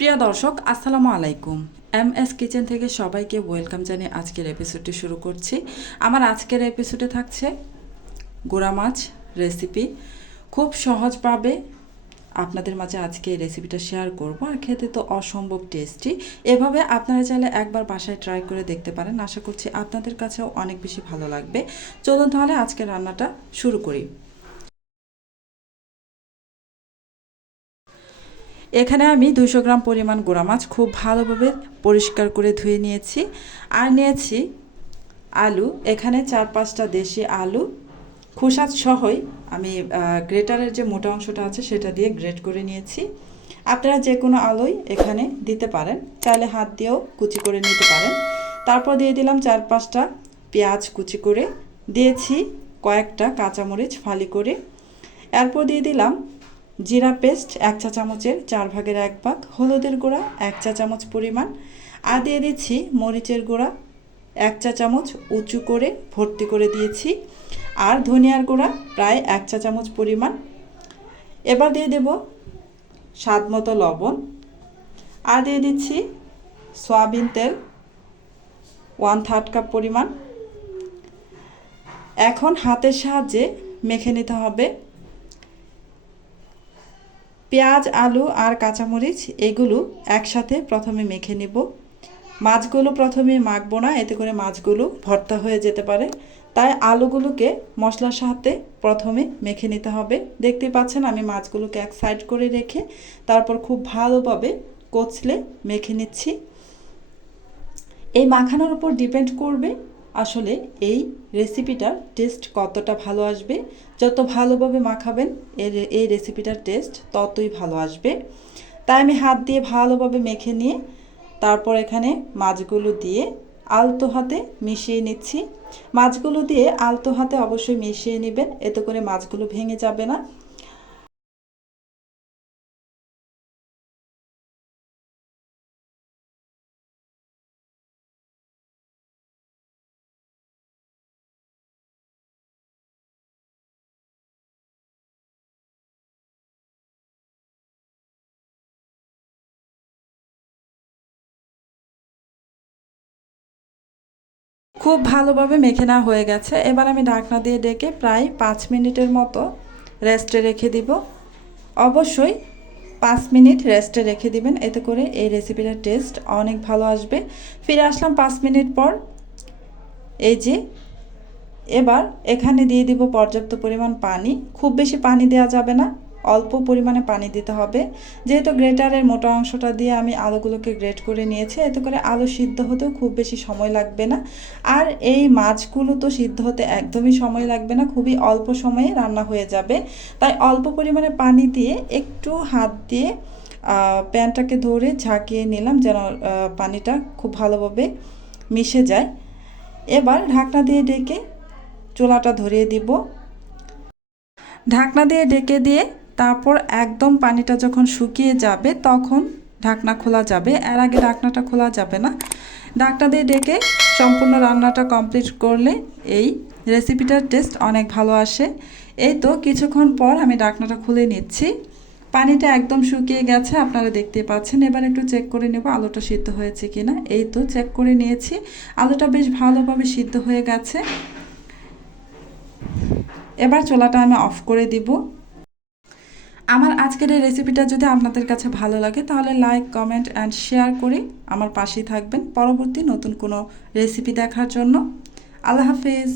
প্রিয় দর্শক, আসসালামু আলাইকুম। এম এস কিচেন থেকে সবাইকে ওয়েলকাম জানিয়ে আজকের এপিসোডটি শুরু করছি। আমার আজকের এপিসোডে থাকছে গোড়া মাছ রেসিপি। খুব সহজভাবে আপনাদের মাঝে আজকে এই রেসিপিটা শেয়ার করব আর খেতে তো অসম্ভব টেস্টি। এভাবে আপনারা চাইলে একবার বাসায় ট্রাই করে দেখতে পারেন। আশা করছি আপনাদের কাছেও অনেক বেশি ভালো লাগবে। চলুন তাহলে আজকে রান্নাটা শুরু করি। এখানে আমি দুশো গ্রাম পরিমাণ গোড়া মাছ খুব ভালোভাবে পরিষ্কার করে ধুয়ে নিয়েছি। আর নিয়েছি আলু, এখানে চার পাঁচটা দেশি আলু। খোসা সহই আমি গ্রেটারের যে মোটা অংশটা আছে সেটা দিয়ে গ্রেট করে নিয়েছি। আপনারা যে কোনো আলুই এখানে দিতে পারেন, চাইলে হাত দিয়েও কুচি করে নিতে পারেন। তারপর দিয়ে দিলাম চার পাঁচটা পেঁয়াজ কুচি করে। দিয়েছি কয়েকটা কাঁচামরিচ ফালি করে। এরপর দিয়ে দিলাম জিরা পেস্ট এক চা চামচের চার ভাগের এক ভাগ, হলুদের গুঁড়া এক চা চামচ পরিমাণ। আর দিয়ে দিচ্ছি মরিচের গুঁড়া। এক চা চামচ উঁচু করে ভর্তি করে দিয়েছি। আর ধনিয়ার গুঁড়া প্রায় এক চা চামচ পরিমাণ। এবার দিয়ে দেব স্বাদ মতো লবণ। আর দিয়ে দিচ্ছি সয়াবিন তেল, ওয়ান থার্ড কাপ পরিমাণ। এখন হাতের সাহায্যে মেখে নিতে হবে। পেঁয়াজ, আলু আর কাঁচামরিচ, এগুলো একসাথে প্রথমে মেখে নেব। মাছগুলো প্রথমে মাখবো না, এতে করে মাছগুলো ভর্তা হয়ে যেতে পারে। তাই আলুগুলোকে মশলার সাথে প্রথমে মেখে নিতে হবে। দেখতে পাচ্ছেন, আমি মাছগুলোকে এক সাইড করে রেখে তারপর খুব ভালোভাবে কচলে মেখে নিচ্ছি। এই মাখানোর উপর ডিপেন্ড করবে আসলে এই রেসিপিটার টেস্ট কতটা ভালো আসবে? যত ভালোভাবে মাখাবেন, এর, এই রেসিপিটার টেস্ট ততই ভালো আসবে। তাই আমি হাত দিয়ে ভালোভাবে মেখে নিয়ে, তারপর এখানে মাছগুলো দিয়ে আলতো হাতে মিশিয়ে নিচ্ছি। মাছগুলো দিয়ে আলতো হাতে অবশ্যই মিশিয়ে নেবেন, এতে করে মাছগুলো ভেঙে যাবে না। খুব ভালোভাবে মেখে নেওয়া হয়ে গেছে। এবার আমি ঢাকনা দিয়ে ডেকে প্রায় পাঁচ মিনিটের মতো রেস্টে রেখে দিব। অবশ্যই পাঁচ মিনিট রেস্টে রেখে দিবেন। এতে করে এই রেসিপিটার টেস্ট অনেক ভালো আসবে। ফিরে আসলাম পাঁচ মিনিট পর। এই যে, এবার এখানে দিয়ে দিব পর্যাপ্ত পরিমাণ পানি। খুব বেশি পানি দেওয়া যাবে না। অল্প পরিমাণে পানি দিতে হবে। যেহেতু গ্রেটারের মোটা অংশটা দিয়ে আমি আলুগুলোকে গ্রেট করে নিয়েছি, এতে করে আলু সিদ্ধ হতেও খুব বেশি সময় লাগবে না। আর এই মাছগুলো তো সিদ্ধ হতে একদমই সময় লাগবে না, খুবই অল্প সময়ে রান্না হয়ে যাবে। তাই অল্প পরিমাণে পানি দিয়ে একটু হাত দিয়ে প্যানটাকে ধরে ঝাঁকিয়ে নিলাম যেন পানিটা খুব ভালোভাবে মিশে যায়। এবার ঢাকনা দিয়ে ডেকে চোলাটা ধরিয়ে দিব। ঢাকনা দিয়ে ডেকে দিয়ে তারপর একদম পানিটা যখন শুকিয়ে যাবে, তখন ঢাকনা খোলা যাবে। এর আগে ঢাকনাটা খোলা যাবে না। ঢাকনা দিয়ে ডেকে সম্পূর্ণ রান্নাটা কমপ্লিট করলে এই রেসিপিটার টেস্ট অনেক ভালো আসে। এই তো কিছুক্ষণ পর আমি ঢাকনাটা খুলে নিচ্ছি। পানিটা একদম শুকিয়ে গেছে, আপনারা দেখতে পাচ্ছেন। এবার একটু চেক করে নেব আলুটা সিদ্ধ হয়েছে কিনা। এই তো চেক করে নিয়েছি। আলুটা বেশ ভালোভাবে সিদ্ধ হয়ে গেছে। এবার চোলাটা আমি অফ করে দিব। আমার আজকের এই রেসিপিটা যদি আপনাদের কাছে ভালো লাগে, তাহলে লাইক কমেন্ট অ্যান্ড শেয়ার করে আমার পাশেই থাকবেন। পরবর্তী নতুন কোনো রেসিপি দেখার জন্য। আল্লাহ হাফেজ।